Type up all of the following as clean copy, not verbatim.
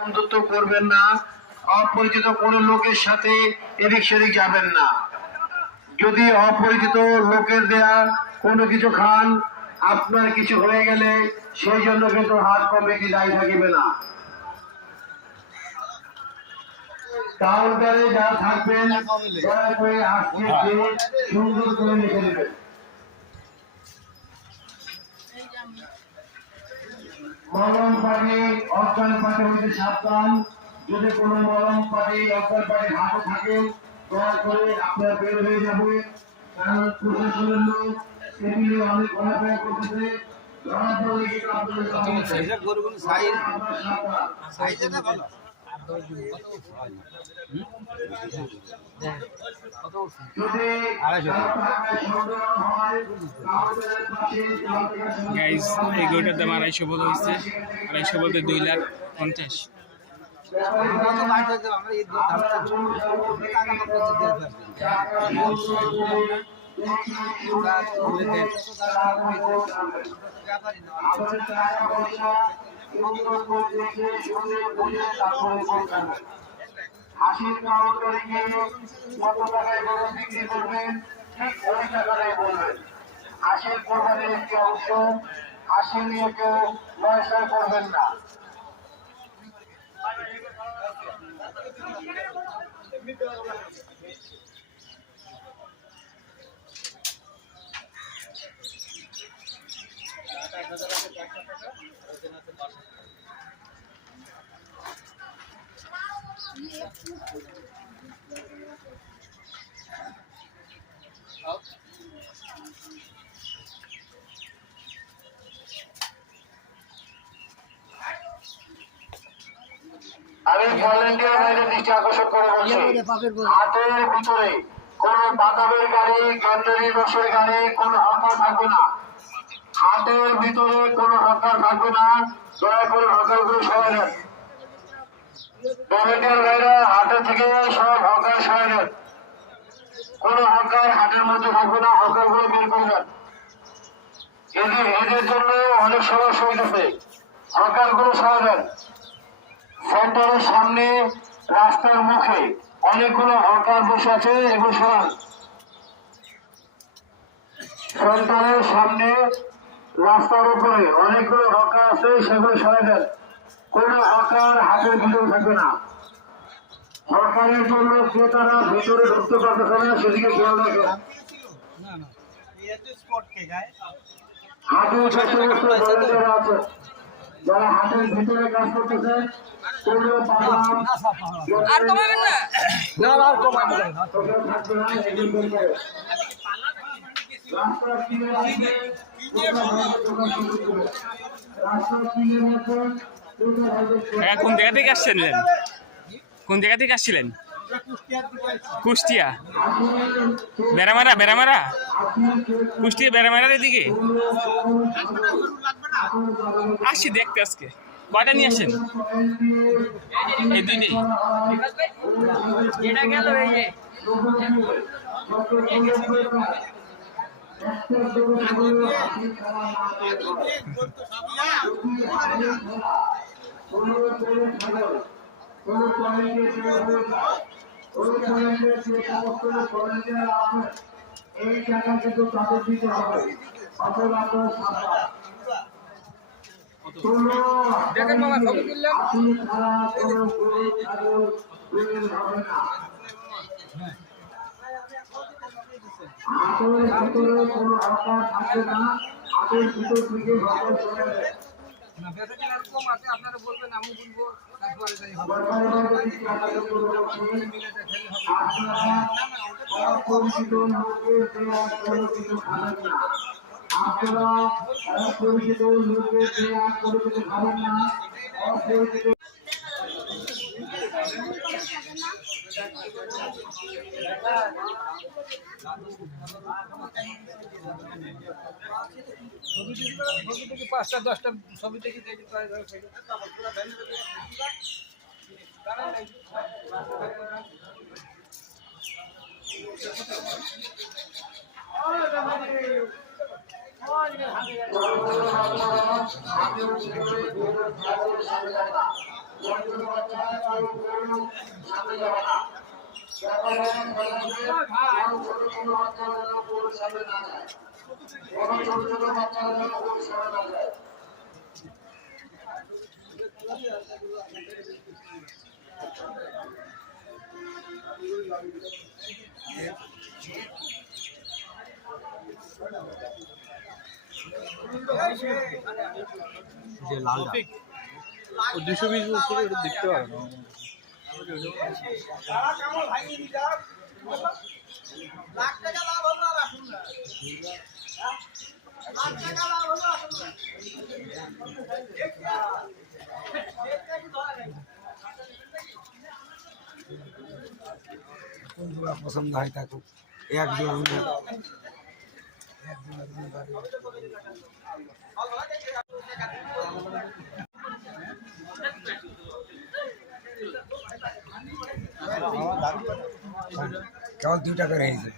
বন্ধুত্ব করবেন না, অপরিচিত কোনো লোকের সাথে এদিক সেদিক যাবেন না। যদি অপরিচিত লোকের দেয়া কোনো কিছু খান, আপনার কিছু হয়ে গেলে সেই জন্য কিন্তু হাত কমিটি দায়ী থাকিবে না। কাউন্টারে যারা থাকবেন দয়া করে আজকে সুন্দর করে লিখে দেবেন। মলম পাটি অজ্ঞান পাটি হইতে সাবধান। যদি কোনো মলম পাটি অজ্ঞান পাটি হাতে থাকে দয়া করে আপনার বের হয়ে যাবে, কারণ প্রশাসনের লোক টেবিলে অনেক ঘোরাফেরা করতেছে। গাইজ এই গরুটার দাম 250 বলা হয়েছে, 250 বলতে 2,50,000। হাসির কাউন্টারে গিয়ে কত টাকায় গরু বিক্রি করবেন ঠিক ওই টাকাটাই বলবেন। হাসির কোরবানির একটি অংশ, হাসি নিয়ে কেউ নয়সয় করবেন না। আমি ভলেন্টিয়ার ভাইদের দৃষ্টি আকর্ষণ করে বলছি, হাটের ভিতরে কোন বাতাবের গাড়ি, গ্যান্ডারি রসের গাড়ি, কোন হকার থাকবে না। হাটের ভিতরে কোন হকার থাকবে না, দয়া করে হকার গুলো সবাই নেন। ভলেন্টিয়ার ভাইরা হাটের থেকে সব হকার সবাই নেন। কোন হকার হাটের মধ্যে থাকবে না, হকার গুলো বের করে নেন। এদের জন্য অনেক সমস্যা হইতেছে, হকার গুলো সবাই নেন। সেন্টারের সামনে রাস্তার মুখে অনেকগুলো হকার বসে আছে, এগুলো সরান। সেন্টারের সামনে রাস্তার উপরে অনেকগুলো হকার আছে, সেগুলো সরাই দেন। কোন হকার হাতের ভিতরে থাকবে না। হকারের জন্য ক্রেতারা ভিতরে ঢুকতে পারতেছে না, সেদিকে খেয়াল রাখেন। হাটের যে সমস্ত ভলেন্টিয়াররা আছে, যারা হাটের ভিতরে কাজ করতেছে, আর কমাবেন না, না আর কমাবেন না। কোন জায়গা থেকে আসছিলেন? কোন জায়গা থেকে আসছিলেন? কুষ্টিয়া বেড়ামারা, বেড়ামারা কুষ্টিয়া বেড়ামারার এদিকে আসছি দেখতে। আজকে কয়টা নিয়ে আসেন? এই দুইটাই যেটা গেল এই যে এই টাকা কিন্তু তাদের দিতে হবে। অথবা দেখেন মামা খবর দিলাম। কোনো আকার থাকবে না, হাতের ভিতর থেকে আপনারা বলবেন, আমি বলবো। অপরিচিত লোকের দেওয়া কোনো কিছু খাবেন না। আপনারা অপরিচিত লোকের দেওয়া কোনো কিছু খাবেন না। অপরিচিত ছবি থেকে 5টা 10টা ছবি থেকে আপনারা বাচ্চা কেউ গরু সামনে যাবে না। ছোট ছোট বাচ্চারা যেন গরুর সামনে না যায়, কোনো ছোট ছোট বাচ্চারা যেন গরুর সামনে না যায়। যে লালটা 220 বলছিল ওটা দেখতে পারো না পছন্দ হয় থাকুক এক কেবল 2 টাকা রয়েছে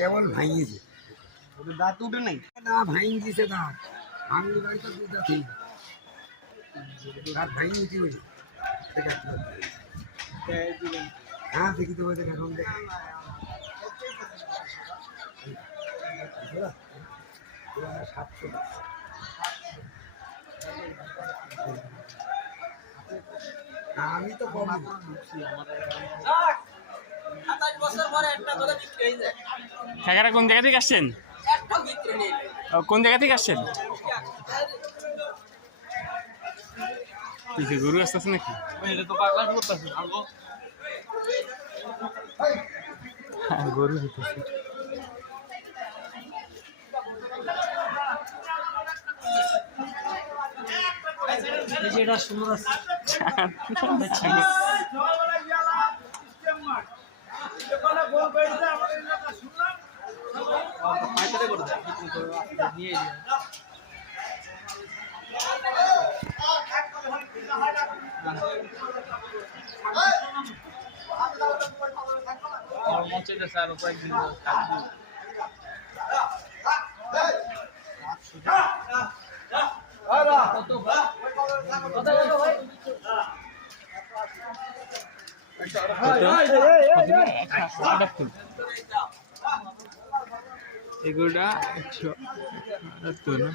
কেবল ভাঙিয়েছে দাঁত উঠে নাই না ভাঙিয়েছে দাঁত ভাঙলি বাড়িতে দুধ আছে দাঁত ভাঙিয়েছি ওই হ্যাঁ দেখি তো দেখ এখন দেখ আমি তো কম কাকারা কোন জায়গা থেকে আসছেন? কোন জায়গা থেকে আসছেন? কিছু গরু আসতেছে নাকি? গরু দিতেছে এটা সুন্দর আছে এগুলা 178 না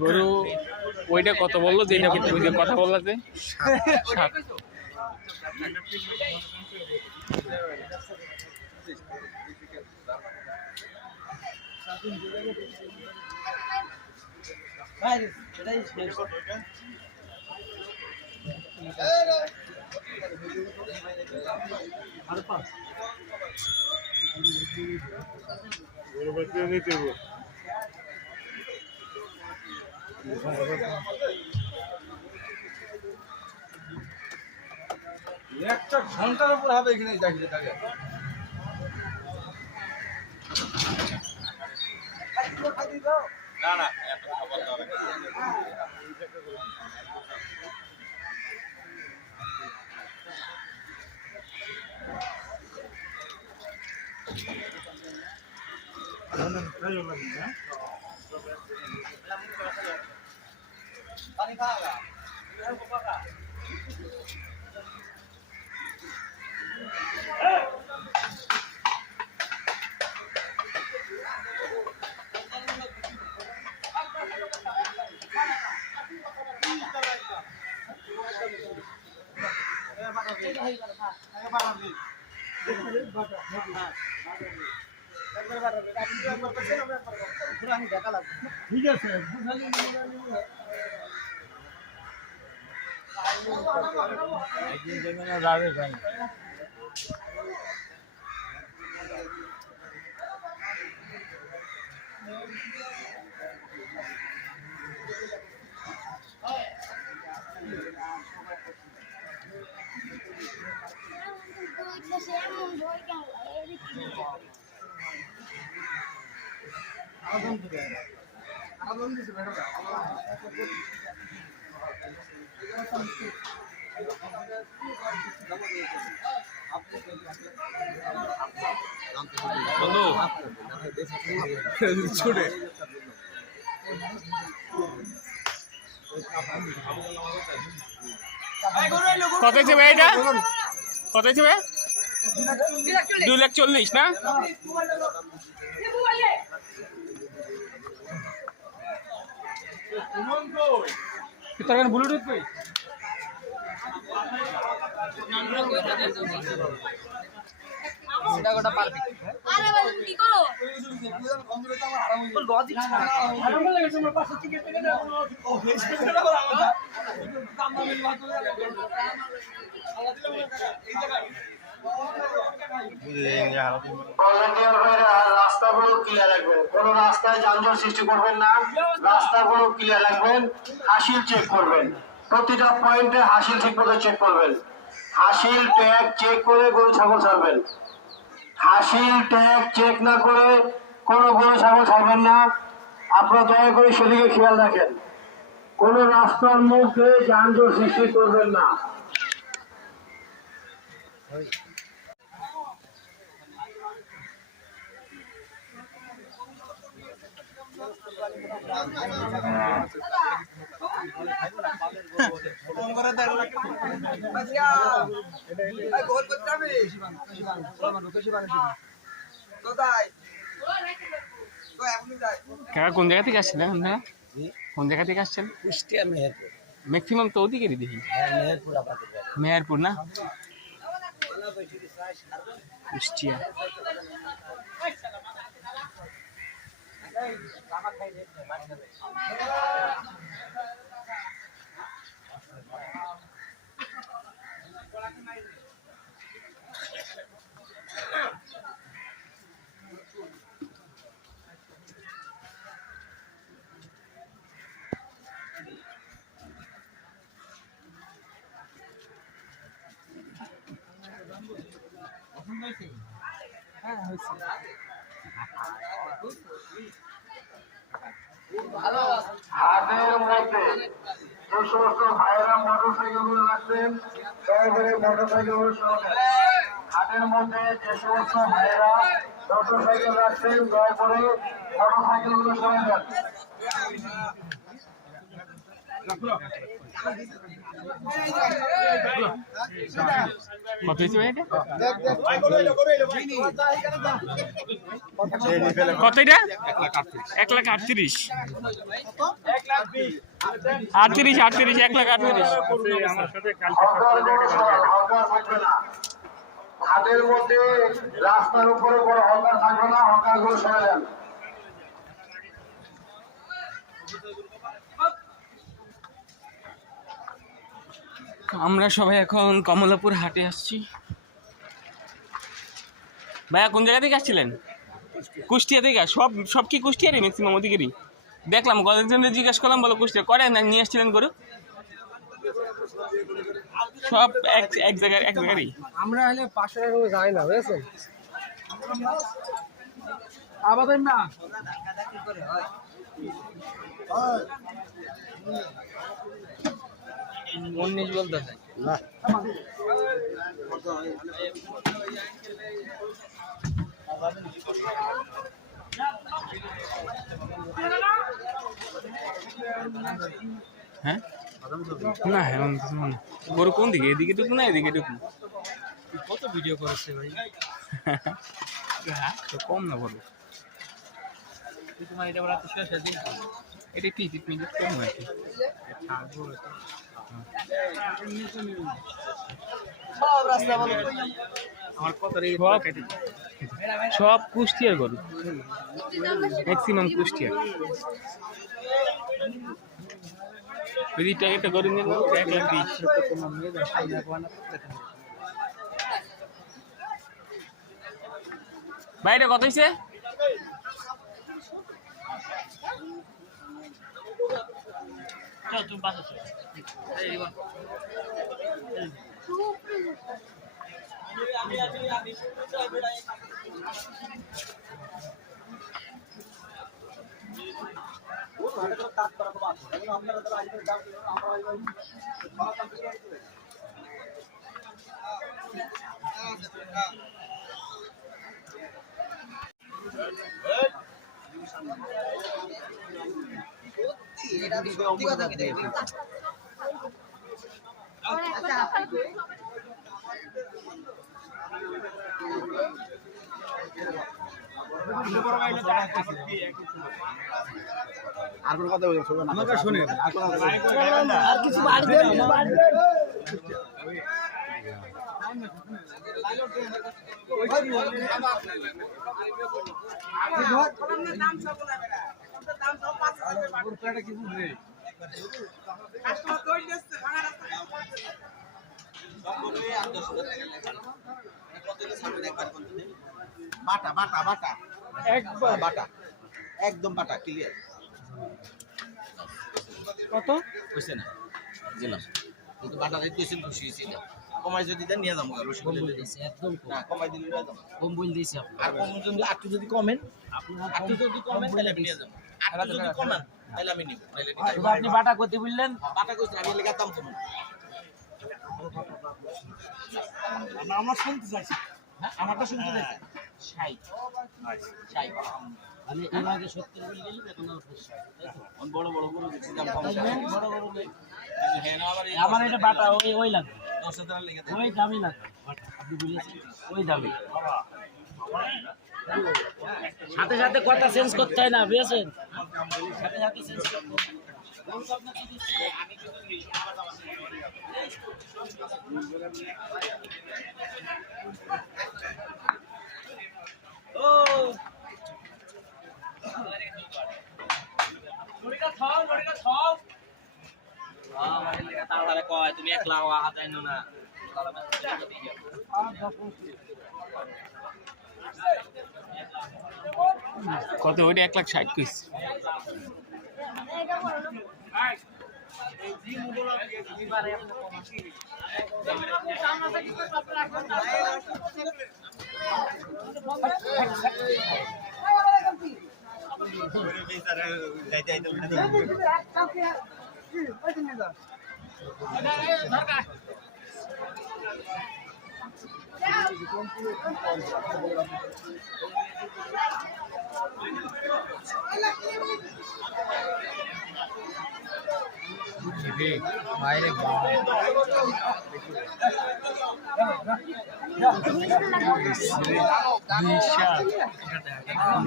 গরু ওইটা কত বললো যেটা কথা বললো যে 7 একটা ঘন্টার উপর হবে এখানে দেখতে থাকে না না এত খাবার পানি খাওয়া ঠিক আছে যাবে ভাই বন্ধু ছুটে কত হয়েছে ভাই এটা কত হয়েছে ভাই 2,40,000 না তোর ব্লুটুথ কই সেটা গোটা পারবে আরে ভাই কি করো লজিক ছাড়া আরাম লাগে তোমার পাশে টিকেট পেলে না ও সেটা বলা আমাদের দাম দামের বাত হয়ে গেল এই জায়গায় ভলান্টিয়ার ভাইরা রাস্তাগুলো ক্লিয়ার রাখবেন, কোনো রাস্তায় যানজট সৃষ্টি করবেন না, রাস্তাগুলো ক্লিয়ার রাখবেন, হাসিল চেক করবেন, প্রতিটা পয়েন্টে হাসিল ঠিক মতো চেক করবেন, হাসিল ট্যাগ চেক করে গরু ছাগল ছাড়বেন, হাসিল ট্যাগ চেক না করে কোনো গরু ছাগল ছাড়বেন না। আপনারা দয়া করে সেদিকে খেয়াল রাখেন, কোনো রাস্তার মধ্যে যানজট সৃষ্টি করবেন না। কোন জায়গা থেকে আসছিলেন আপনারা কোন জায়গা থেকে আসছেন কুষ্টিয়া মেহেরপুর ম্যাক্সিমাম তো ওদিকেরই দেখি মেহেরপুর আপাতত মেহেরপুর না কুষ্টিয়া হাটের মধ্যে যে সমস্ত ভাইয়েরা মোটরসাইকেলগুলো রাখছেন দয়া করে মোটরসাইকেলগুলো সরাবেন। হাটের মধ্যে যে সমস্ত ভাইয়েরা মোটরসাইকেল রাখছেন দয়া করে মোটরসাইকেলগুলো সরাবেন। কত হয়েছে ভাই এটা কত এটা 1,38,000 হাটের মধ্যে রাস্তার উপরে কোনো হকার থাকবে না, হকারগুলো সরাবেন। আমরা সবাই এখন কমলাপুর হাটে আসছি ভাইয়া কোন জায়গা থেকে আসছিলেন কুষ্টিয়া থেকে সব কি কুষ্টিয়ারই ম্যাক্সিমাম ওদিকেরই দেখলাম কয়েকজনের জিজ্ঞাসা করলাম বলো কুষ্টিয়া করে না নিয়ে আসছিলেন গরু সব এক জায়গারই আমরা হলে 500 টাকা যাই না বুঝছেন আবাদের না উনিশ বলতে না হ্যাঁ না হ্যাঁ গরু কোন দিকে এদিকে ঢুকবো না এদিকে ঢুকবো কত ভিডিও করেছে ভাই তো কম না বলো তোমার এটা বলা তো শেষ দিন এটা 30 মিনিট কম হয় সব কুষ্টিয়ার গরু, ম্যাক্সিমাম কুষ্টিয়ার। যদি একটা গরু নিয়ে 1,20,000। ভাইটা কত হয়েছে? আর কোন কথা বলছো না, আমাকে শুনে আর কিছু বাড়ি দেন বাটা বাটা বাটা একবার বাটা একদম বাটা ক্লিয়ার। কত হইছে না দিলাম, কিন্তু বাটা রেট দিয়েছেন খুশি হয়েছি না। কমাই যদি দেন নিয়ে যাবো, রসগোল্লা দিয়েছি একদম না, কমাই দিলে নিয়ে যাবো। কম বল দিয়েছি আপনি, আর কম যদি একটু যদি কমেন, একটু যদি কমেন তাহলে আমি নিয়ে যাবো। একটু যদি কমান তাহলে আমি নিব, তাহলে আপনি বাটা করতে বললেন? বাটা কইছেন আমি লেগে দাম কম। আমরা শুনতে চাইছি, আমারটা শুনতে চাইছেন 60 60 মানে এর আগে 70 বলে গেলেন, এখন আর 60। বড় বড় গরু দিচ্ছি দাম কম। বড় বড় নেই। হ্যাঁ না আমার এটা বাটা ওই লাগবে, 10,000 লেগে দেন। ওই দামই লাগবে বাটা, আপনি বলেছেন ওই দামই। সাথে সাথে কথা চেঞ্জ করতে হয় না, বুঝেছেন? সাথে সাথে চেঞ্জ করতে হয়। তুমি একলা হাত আইনো না। কত? ওইটা 1,60,000 কইছে।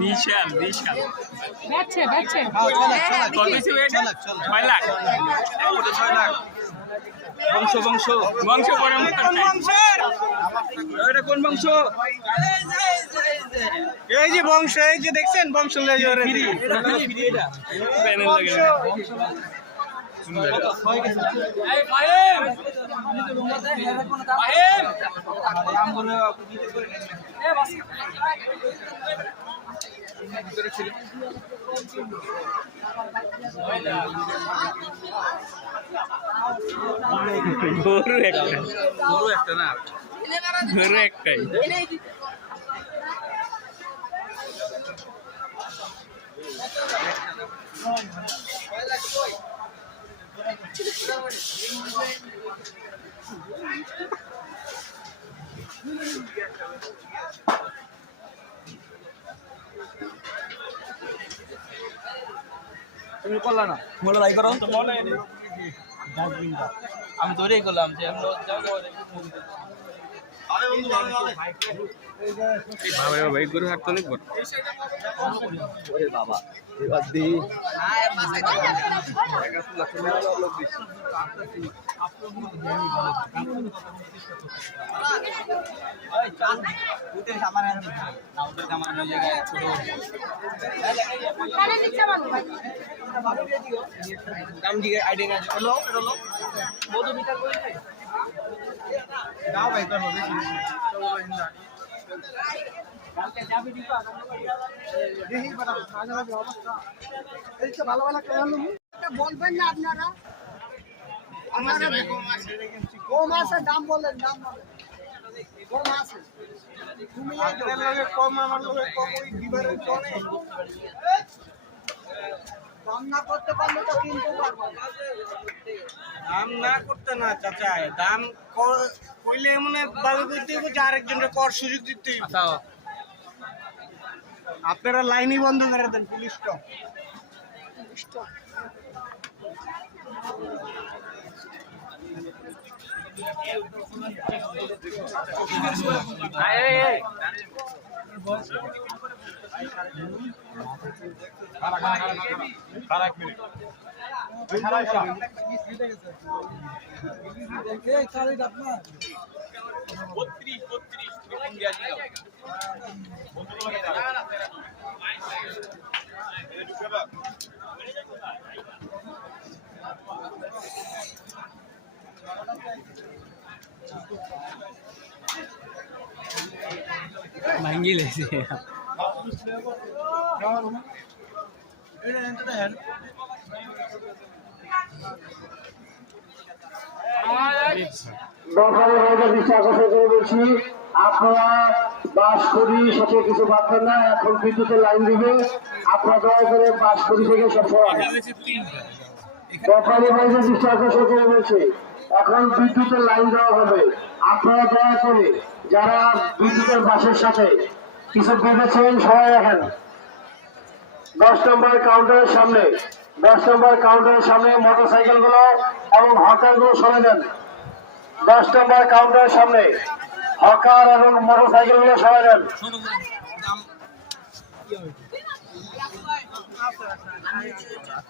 বিশাল বিশাল ব্যাচছে ব্যাচছে কত হয়েছে এটা? 6 লাখ। বংশ বংশ বংশ পরম্পরা। এটা কোন বংশ? এই যে বংশ, এই যে দেখছেন বংশ লেগে প্যানেল লাগে। গরু একটা না, গরু একটাই। তুমি করলা না, মোলা ভাই করো। আমি ধরেই করলাম যে ভাই গরু হাট তো লিখবো বাবা এবার দিই বলবেন না আপনারা কম আছে দাম বলেন দাম বলেন কম আছে দাম না করতে পারলে তো কিনতে পারবো না। দাম না করতে না চাচা দাম কইলে মনে ভালো করতে হবে যে আরেকজনের কর সুযোগ দিতে হবে। আপনারা লাইনই বন্ধ করে দেন পুলিশ স্টপ ভাঙ্গি লেছে দরকারি ভাইকে দৃষ্টি আকর্ষণ করে বলছি, আপনারা বাঁশখড়ি সাথে কিছু পাচ্ছেন না, এখন বিদ্যুতের লাইন দিবে, আপনারা দয়া করে বাঁশখড়ি থেকে সব সরান। দরকারি ভাইকে দৃষ্টি আকর্ষণ করে বলছি, এখন বিদ্যুতের লাইন দেওয়া হবে, আপনারা দয়া করে যারা বিদ্যুতের বাসের সাথে কিছু বেঁধেছেন সবাই রাখেন। 10 নম্বর কাউন্টারের সামনে 10 নম্বর কাউন্টারের সামনে মোটরসাইকেল গুলো এবং হকার গুলো সরে দেন। 10 নম্বর কাউন্টারের সামনে হকার এবং মোটরসাইকেল গুলো সরে দেন।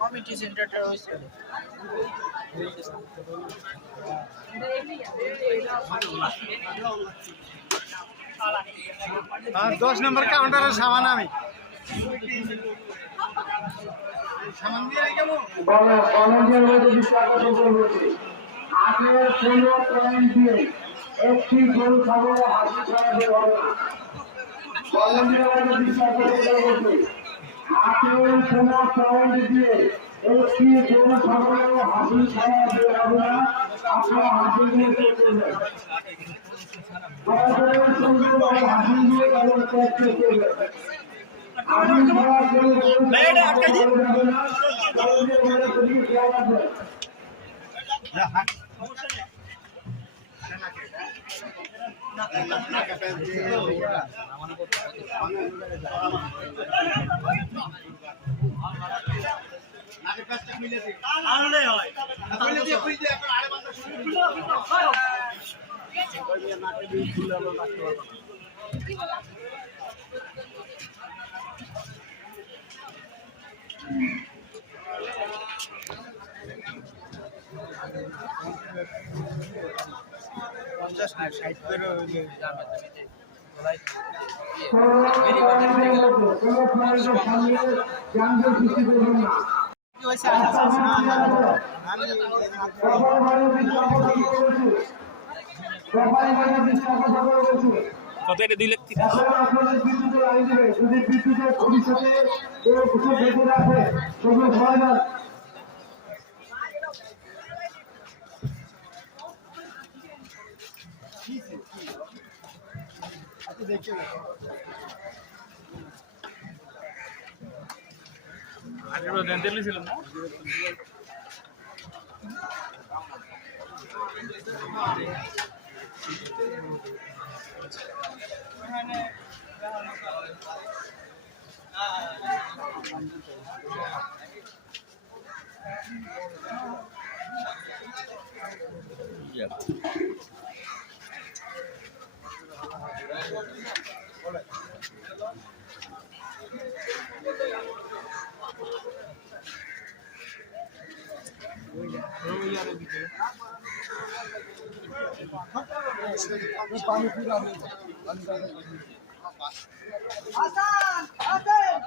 কমিটি সেন্টারটা হয়েছে 10 নম্বর কাউন্টারের সামান আমি ভলান্টিয়ার মধ্যে দৃষ্টি আকর্ষণ করে বলছি, 18 পয়েন্ট দিয়ে একটি গোল খাবো হাসি ছাড়া বের হবে না। ভলান্টিয়ার মধ্যে দৃষ্টি আকর্ষণ করে বলছি, 18 পয়েন্ট দিয়ে একটি গোল খাবো হাসি ছাড়া বের হবে না। আপনারা হাসি দিয়ে চেক করবেন, হাসি দিয়ে তাদের চেক করবেন। কত এটা 2 লাখ আপনাদের বিদ্যুতের লাইন দেবে, যদি বিদ্যুতের ভবিষ্যতে কেউ কিছু বেঁধে রাখে সেগুলো সবাই না। আগের জানতে ছিল না হাসান হাসান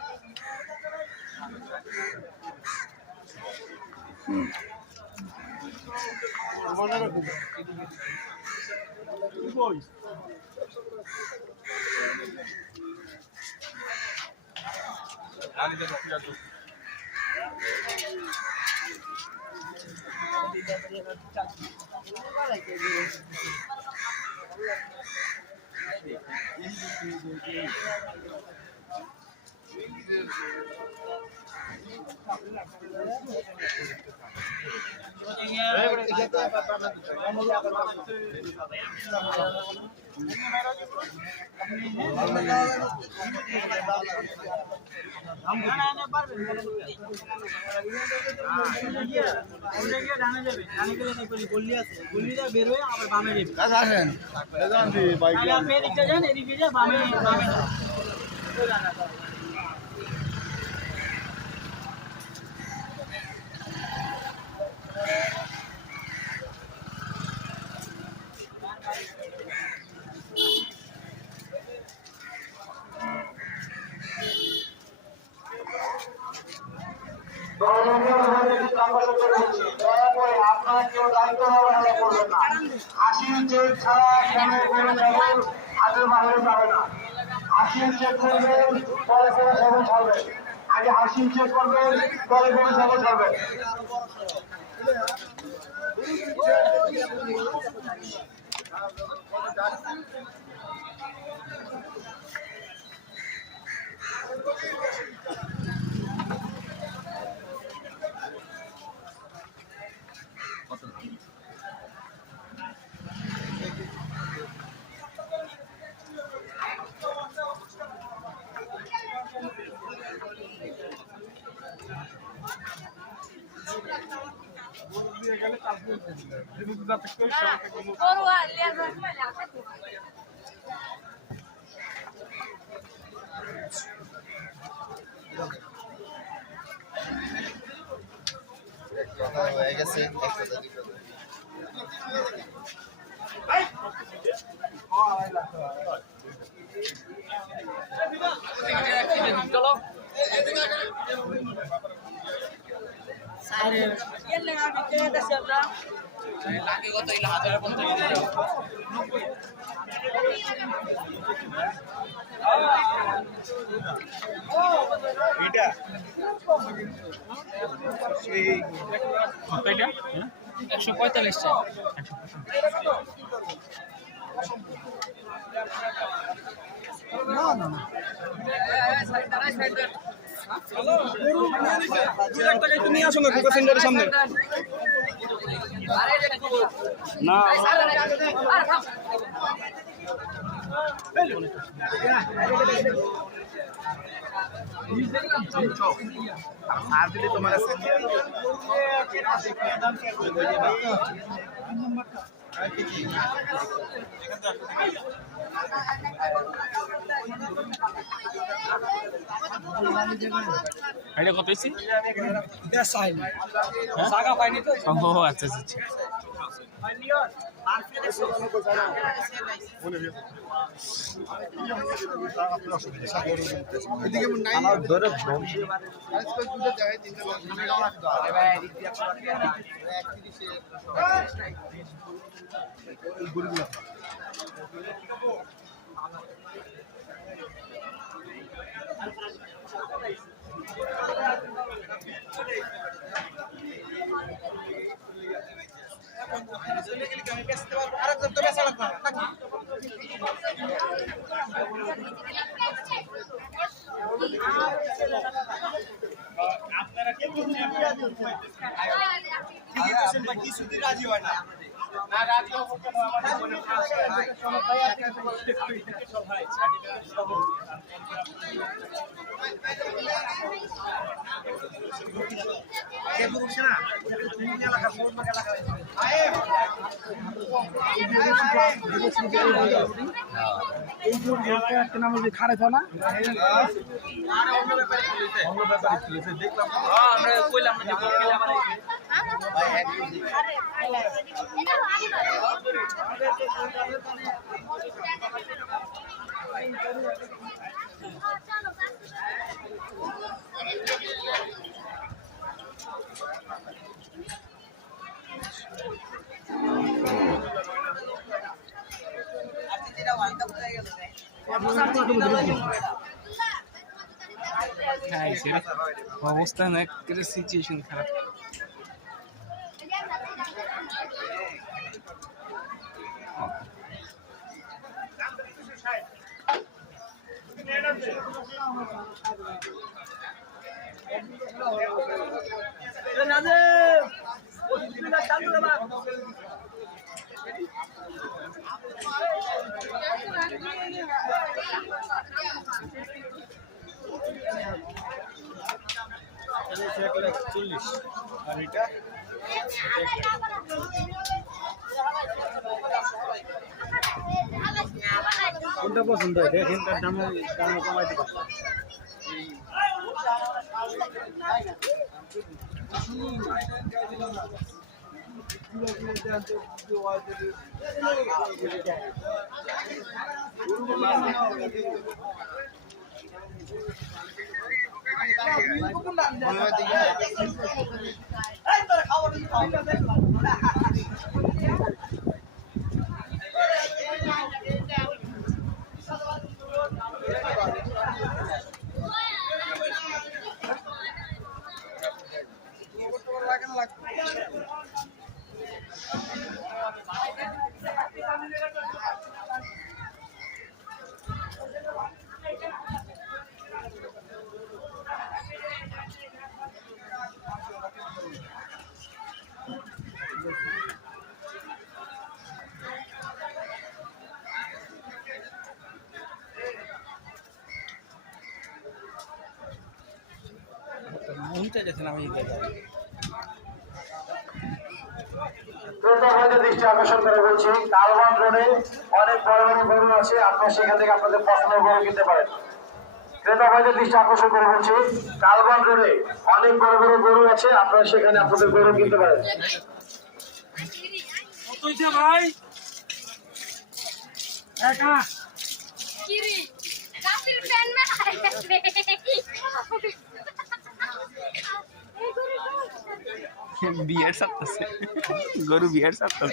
আপনারা কেউ দায়িত্ব অবহেলা করবেন না। হাসির চেক ছাড়া এখানে কোনো খবর হাতের বাইরে যাবে না। হাসির চেক করবেন, পরে কোনো খবর ছাড়বেন। আগে হাসির চেক করবেন, পরে কোনো খবর ছাড়বেন। হয়ে গেছে কয়টা? 145 টা। নিয়ে আসো না কোকা সেন্টারের সামনে। না আর দিলে তোমার আছে এটা কত হয়েছে? জায়গা পাইনি তো। ও আচ্ছা আচ্ছা। কিছুদিন রাজি হয় না আমরা কইলাম না যে অবস্থা না, সিচুয়েশন খারাপ। কোনটা পছন্দ হয় দেখেন, তার দামে কমাইতে পারছে। দৃষ্টি আকর্ষণ করে বলছি, কালবান রোডে অনেক বড় বড় গরু আছে, আপনারা সেখান থেকে আপনাদের পছন্দের গরু কিনতে পারেন। ক্রেতা ভাইদের দৃষ্টি আকর্ষণ করে বলছি, কালবান রোডে অনেক বড় বড় গরু আছে, আপনারা সেখানে আপনাদের গরু কিনতে পারেন। ভাই একা বিয়ার সাথে গরু বিয়ার সাথে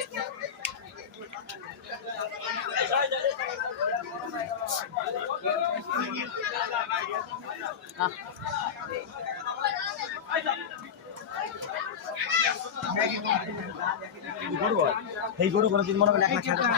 এই গরু কোনদিন মনে করেন 1 লাখ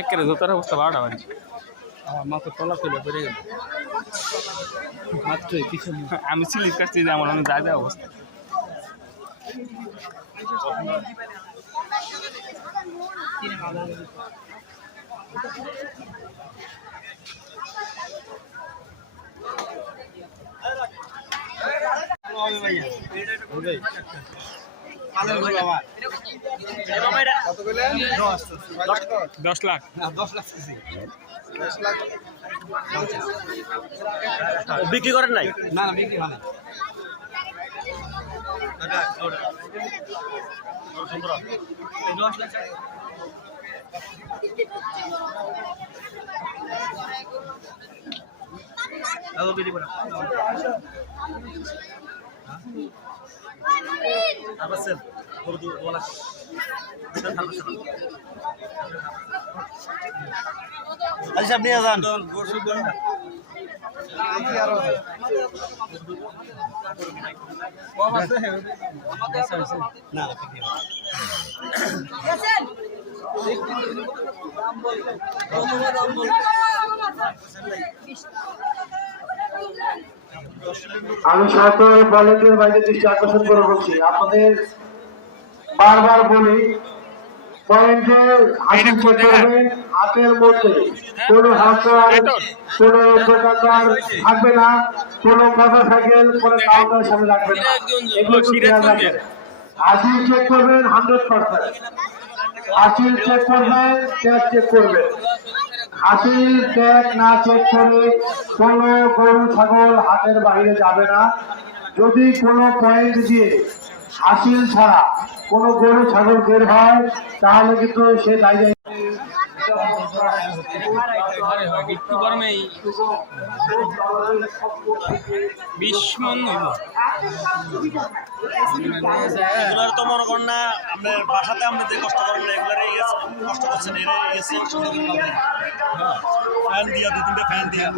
একেবারে জোতার অবস্থা 12টা বাজে। আমার মাথা তলা ফেলে পড়ে গেল মাত্রই পিছনে। আমি স্লিপ কাটছি যে আমার অনেক যা অবস্থা। দশ লাখ বিক্রি করেন নাই? না না বিক্রি হয় আচ্ছা আপনি যান না আমি সকল বলকের বাইরে দৃষ্টি আকর্ষণ করে বলছি, আপনাদের বারবার বলি পয়েন্টে হাসিল করবেন। হাতের মধ্যে কোনো হাসার কোনো দোকানদার থাকবে না, কোনো মোটরসাইকেল কোনো কাউন্টার সামনে রাখবে না, এগুলো একটু খেয়াল রাখবেন। হাসিল চেক করবেন 100%, হাসিল চেক করবেন, ট্যাগ চেক করবেন। হাসিল ট্যাগ না চেক করে কোনো গরু ছাগল হাটের বাইরে যাবে না। যদি কোনো পয়েন্ট দিয়ে হাসিল ছাড়া কোনো গরু ছাগল বের হয় তাহলে কিন্তু সে দায়ী। একটু গরমে 20 মন হইব। এগুলার তো মনে করেন না আপনার বাসাতে আপনি যে কষ্ট করেন না এগুলার কষ্ট করছেন এরা এসে ফ্যান দিয়া 2-3টা ফ্যান দিয়া